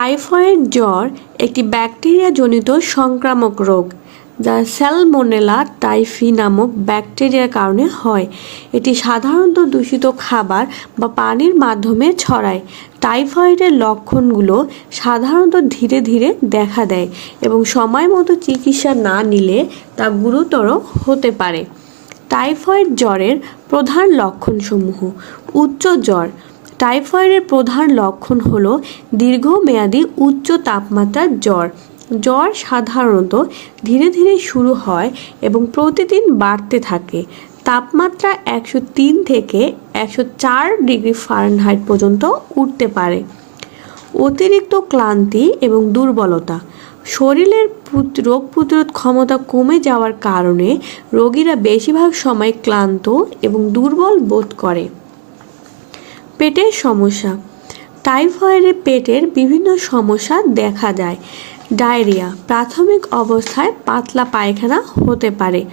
Typhoid জ্বর একটি ব্যাকটেরিয়াজনিত সংক্রামক রোগ, যা স্যালমোনেলা টাইফি নামক ব্যাকটেরিয়ার কারণে হয়। এটি সাধারণত দূষিত খাবার বা পানির মাধ্যমে ছড়ায়। টাইফয়েডের লক্ষণগুলো সাধারণত ধীরে ধীরে দেখা দেয় এবং সময় মতো চিকিৎসা না নিলে তা গুরুতর হতে পারে। টাইফয়েড জ্বরের প্রধান লক্ষণসমূহ, উচ্চ জ্বর টাইফয়েডের প্রধান লক্ষণ হল দীর্ঘমেয়াদী উচ্চ তাপমাত্রার জ্বর। জ্বর সাধারণত ধীরে ধীরে শুরু হয় এবং প্রতিদিন বাড়তে থাকে। তাপমাত্রা একশো তিন থেকে একশো চার ডিগ্রি ফারেনহাইট পর্যন্ত উঠতে পারে। অতিরিক্ত ক্লান্তি এবং দুর্বলতা। শরীরের রোগ প্রতিরোধ ক্ষমতা কমে যাওয়ার কারণে রোগীরা বেশিরভাগ সময় ক্লান্ত এবং দুর্বল বোধ করে। পেটের সমস্যা। টাইফয়েডে পেটের বিভিন্ন সমস্যা দেখা যায় ডায়রিয়া প্রাথমিক অবস্থায় পাতলা পায়খানা হতে পারে।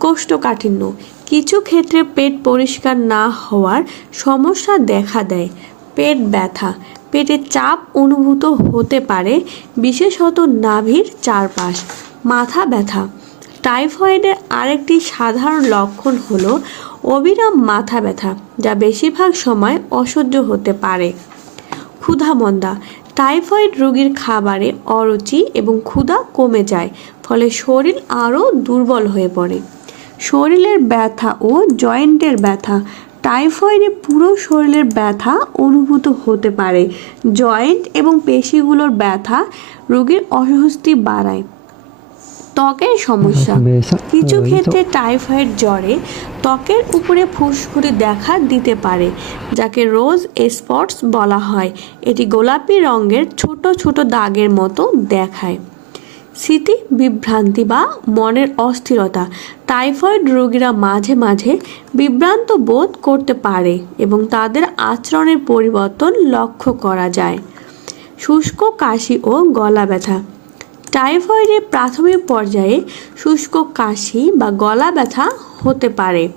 কোষ্ঠকাঠিন্য কিছু ক্ষেত্রে পেট পরিষ্কার না হওয়ার সমস্যা দেখা দেয়। পেট ব্যথা পেটে চাপ অনুভূত হতে পারে, বিশেষত নাভির চারপাশ, মাথা ব্যথা। টাইফয়েডের আরেকটি সাধারণ লক্ষণ হলো অবিরাম মাথা ব্যথা, যা বেশিরভাগ সময় অসহ্য হতে পারে। ক্ষুধামন্দা টাইফয়েড রোগীর খাবারে অরুচি এবং ক্ষুধা কমে যায়, ফলে শরীর আরও দুর্বল হয়ে পড়ে। শরীরের ব্যথা ও জয়েন্টের ব্যথা, টাইফয়েডে পুরো শরীরের ব্যথা অনুভূত হতে পারে। জয়েন্ট এবং পেশিগুলোর ব্যথা রোগীর অস্বস্তি বাড়ায়। ত্বকের সমস্যা। কিছু ক্ষেত্রে টাইফয়েড জ্বরে ত্বকের উপরে ফুসকুড়ি দেখা দিতে পারে যাকে রোজ স্পটস বলা হয়। এটি গোলাপি রঙের ছোট ছোট দাগের মতো দেখায়। স্মৃতি বিভ্রান্তি বা মনের অস্থিরতা টাইফয়েড রোগীরা মাঝে মাঝে বিভ্রান্ত বোধ করতে পারে এবং তাদের আচরণের পরিবর্তন লক্ষ্য করা যায়। শুষ্ক কাশি ও গলা ব্যথা টাইফয়েডের প্রাথমিক পর্যায়ে শুষ্ক কাশি বা গলা ব্যথা হতে পারে।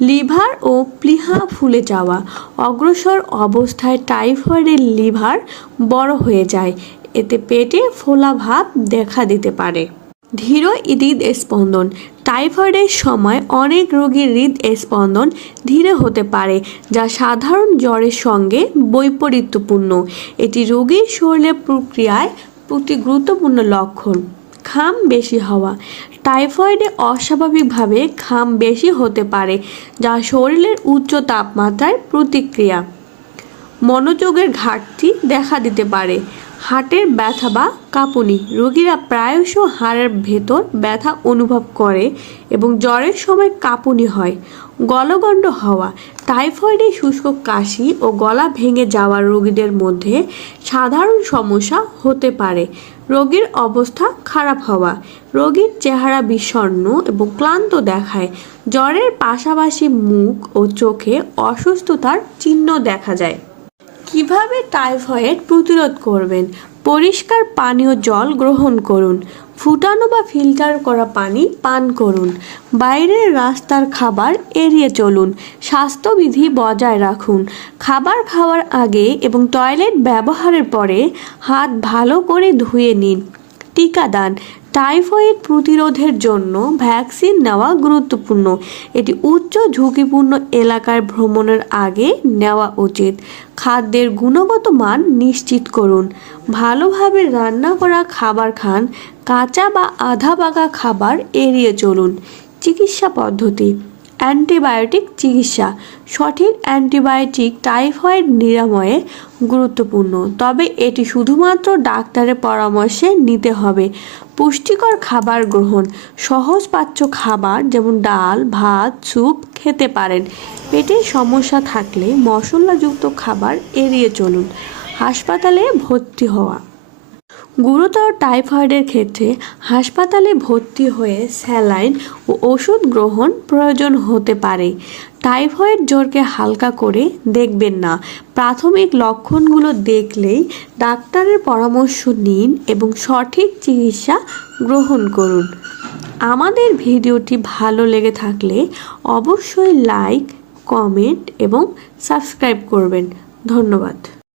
লিভার ও প্লিহা ফুলে যাওয়া, অগ্রসর অবস্থায় টাইফয়েডের লিভার বড় হয়ে যায়। এতে পেটে ফোলা ভাব দেখা দিতে পারে। ধীর হৃদ স্পন্দন, টাইফয়েডের সময় অনেক রোগীর হৃদ স্পন্দন ধীরে হতে পারে, যা সাধারণ জ্বরের সঙ্গে বৈপরীত্যপূর্ণ। এটি রোগীর শরীরের প্রক্রিয়ায় প্রতি গুরুত্বপূর্ণ লক্ষণ খাম বেশি হওয়া, টাইফয়েডে অস্বাভাবিকভাবে ঘাম বেশি হতে পারে, যা শরীরের উচ্চ তাপমাত্রায় প্রতিক্রিয়া। মনোযোগের ঘাটতি দেখা দিতে পারে। হার্টের ব্যথা বা কাঁপুনি। রোগীরা প্রায়শ হাড়ের ভেতর ব্যথা অনুভব করে এবং জ্বরের সময় কাঁপুনি হয়। গলগণ্ড হওয়া, টাইফয়েডে শুষ্ক কাশি ও গলা ভেঙে যাওয়া রোগীদের মধ্যে সাধারণ সমস্যা হতে পারে। রোগীর অবস্থা খারাপ হওয়া, রোগীর চেহারা বিষণ্ণ এবং ক্লান্ত দেখায়। জ্বরের পাশাপাশি মুখ ও চোখে অসুস্থতার চিহ্ন দেখা যায়। কীভাবে টাইফয়েড প্রতিরোধ করবেন? পরিষ্কার পানীয় জল গ্রহণ করুন। ফুটানো বা ফিল্টার করা পানি পান করুন। বাইরের রাস্তার খাবার এড়িয়ে চলুন। স্বাস্থ্যবিধি বজায় রাখুন। খাবার খাওয়ার আগে এবং টয়লেট ব্যবহারের পরে হাত ভালো করে ধুয়ে নিন। টিকাদান টাইফয়েড প্রতিরোধের জন্য ভ্যাকসিন নেওয়া গুরুত্বপূর্ণ। এটি উচ্চ ঝুঁকিপূর্ণ এলাকার ভ্রমণের আগে নেওয়া উচিত। খাদ্যের গুণগত মান নিশ্চিত করুন। ভালোভাবে রান্না করা খাবার খান, কাঁচা বা আধা পাকা খাবার এড়িয়ে চলুন। চিকিৎসা পদ্ধতি। অ্যান্টিবায়োটিক চিকিৎসা। সঠিক অ্যান্টিবায়োটিক টাইফয়েড নিরাময়ে গুরুত্বপূর্ণ, তবে এটি শুধুমাত্র ডাক্তারের পরামর্শে নিতে হবে। পুষ্টিকর খাবার গ্রহণ, সহজ পাচ্য খাবার যেমন ডাল, ভাত, স্যুপ খেতে পারেন। পেটের সমস্যা থাকলে মশলাযুক্ত খাবার এড়িয়ে চলুন। হাসপাতালে ভর্তি হওয়া। গুরুতর টাইফয়েডের ক্ষেত্রে হাসপাতালে ভর্তি হয়ে স্যালাইন ও ওষুধ গ্রহণ প্রয়োজন হতে পারে। টাইফয়েড জ্বরকে হালকা করে দেখবেন না। প্রাথমিক লক্ষণগুলো দেখলেই ডাক্তারের পরামর্শ নিন এবং সঠিক চিকিৎসা গ্রহণ করুন। আমাদের ভিডিওটি ভালো লেগে থাকলে অবশ্যই লাইক, কমেন্ট এবং সাবস্ক্রাইব করবেন। ধন্যবাদ।